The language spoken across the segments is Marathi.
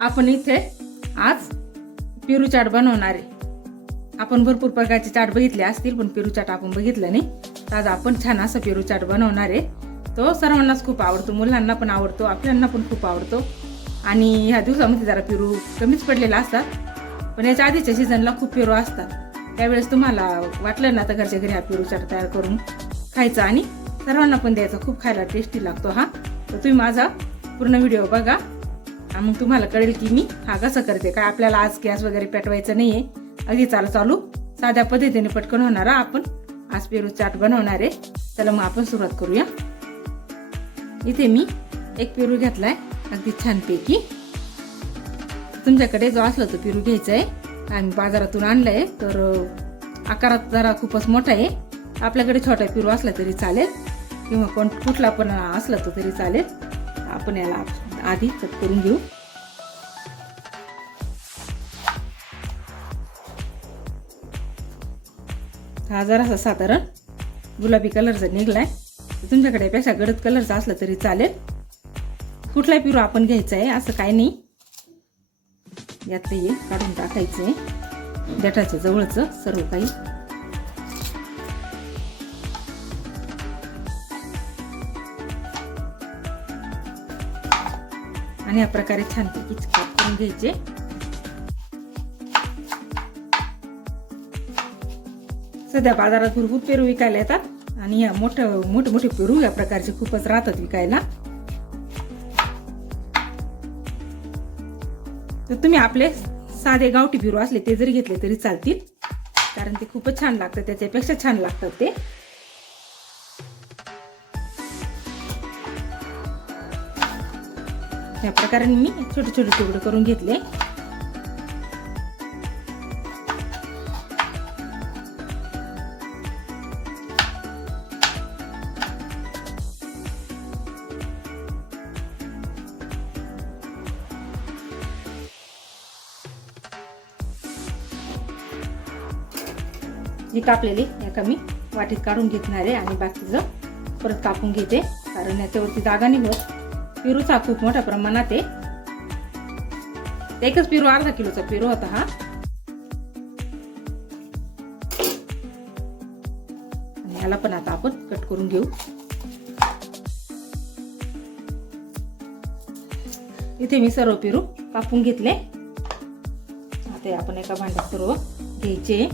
आपण इथे आज पेरू चाट बनवणार आहे। आपण भरपूर प्रकारचे चाट बघितले असतील, पण पेरू चाट आपण बघितलं नाही। तर आज आपण छान असा पेरू चाट बनवणार आहे। तो सर्वांनाच खूप आवडतो, मुलांना पण आवडतो, आपल्याला पण खूप आवडतो। आणि ह्या दिवसामध्ये जरा पेरू कमीच पडलेला असतात, पण याच्या आधीच्या सीझनला खूप पेरू असतात। त्यावेळेस तुम्हाला वाटलं ना तर घरच्या घरी हा पेरू चाट तयार करून खायचा आणि सर्वांना पण द्यायचा। खूप खायला टेस्टी लागतो हा। तर तुम्ही माझा पूर्ण व्हिडिओ बघा, मग तुम्हाला कळेल की मी हा कसं करते। काय आपल्याला आज गॅस वगैरे पेटवायचं नाहीये, अगदी चालू साध्या पद्धतीने पटकन होणारा आपण आज पेरू चाट बनवणार आहे। चला मग आपण सुरुवात करूया। इथे मी एक पेरू घेतलाय अगदी छानपैकी। तुमच्याकडे जो असला तो पेरू घ्यायचा आहे। आम्ही बाजारातून आणलाय, तर आकारात जरा खूपच मोठा आहे। आपल्याकडे छोटा पेरू असला तरी चालेल, किंवा कुठला पण असला तो तरी चालेल। आपण याला आधी कट करून घेऊ। हा जरासा साधारण गुलाबी कलरचा निघलाय। तुमच्याकडे यापेक्षा गडद कलरचा असला तरी चालेल। कुठलाही पेरू आपण घ्यायचा आहे असं काही नाही। यात हे काढून टाकायचंय देठाच्या जवळचं सर्व काही। आणि या प्रकारे छानपैकी कट करून घ्यायचे। सध्या बाजारात भरपूर पेरू विकायला येतात, आणि या मोठे पेरू या प्रकारचे खूपच राहतात विकायला। तर तुम्ही आपले साधे गावठी पेरू असले ते जरी घेतले तरी चालतील, कारण ते खूपच छान लागतात, त्याच्यापेक्षा छान लागतात ते। या प्रकारे मी छोटे छोटे तुकडे करून घेतले। जी कापलेली एका मी वाटीत काढून घेणार आहे, आणि बाकीचं परत कापून घेते, कारण याच्यावरती जागा नाही होत। पेरूचा खूप मोठ्या प्रमाणात आहे। एकच पेरू अर्धा किलोचा पेरू होता हा। आणि याला पण आता आपण कट करून घेऊ। इथे मी सर्व पेरू कापून घेतले। आता आपण एका भांड्यात सर्व घ्यायचे।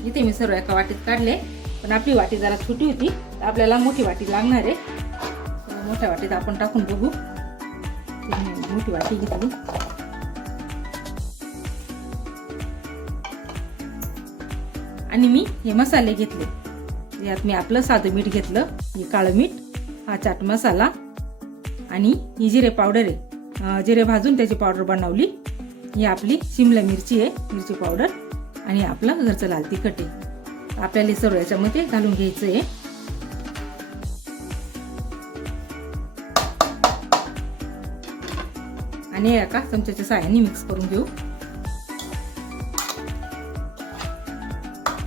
इथे मी सर्व एका वाटीत काढले, पण आपली वाटी जरा छोटी होती, आपल्याला मोठी वाटी लागणार आहे। मोठ्या वाटीत आपण टाकून बघू। मोठी वाटी घेतली। आणि मी हे मसाले घेतले। यात मी आपलं साधं मीठ घेतलं, हे काळं मीठ, हा चाट मसाला, आणि ही जिरे पावडर आहे। जिरे भाजून त्याची पावडर बनवली। ही आपली शिमला मिरची आहे, मिरची पावडर, आणि आपलं घरचं लाल तिखट आहे। आपल्याला सर्व याच्यामध्ये घालून घ्यायचं आहे। आणि एका चमच्याच्या साहाय्याने मिक्स करून घेऊ।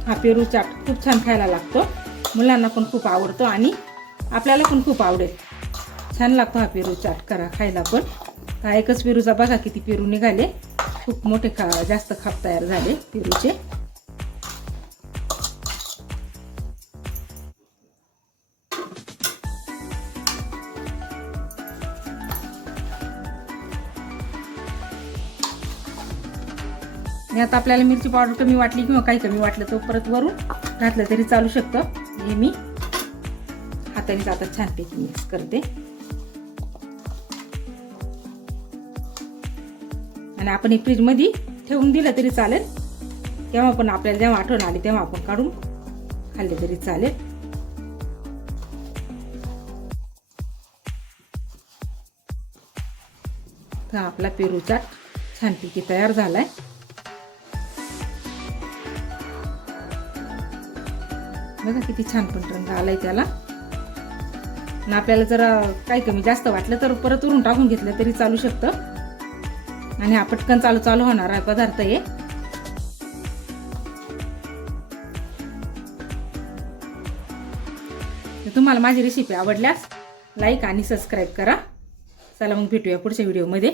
हा पेरू चाट खूप छान खायला लागतो, मुलांना पण खूप आवडतो, आणि आपल्याला पण खूप आवडेल। छान लागतो हा पेरू चाट, करा खायला पण। हा एकच पेरूचा बघा किती पेरू निघाले, खूप मोठे जास्त खाप तयार झाले पेरूचे। यात आपल्याला मिरची पावडर कमी वाटली किंवा काही कमी वाटलं तर परत वरून घातलं तरी चालू शकतं। हे मी हाताने आता छानपैकी मिक्स करते। आणि आपण हे फ्रीज मध्ये ठेवून दिलं तरी चालेल, तेव्हा पण आपल्याला जेव्हा आठवण आली तेव्हा आपण काढून खाल्ले तरी चालेल। तर आपला पेरू चाट छानपैकी तयार झालाय। बघा किती छान पण रंग आलाय त्याला। आणि आपल्याला जरा काही कमी जास्त वाटलं तर परत वरून टाकून घेतलं तरी चालू शकतं। आणि हा पटकन चालू होणारा पदार्थ आहे। तुम्हाला माझी रेसिपी आवडल्यास लाईक आणि सबस्क्राईब करा। चला मग भेटूया पुढच्या व्हिडिओमध्ये.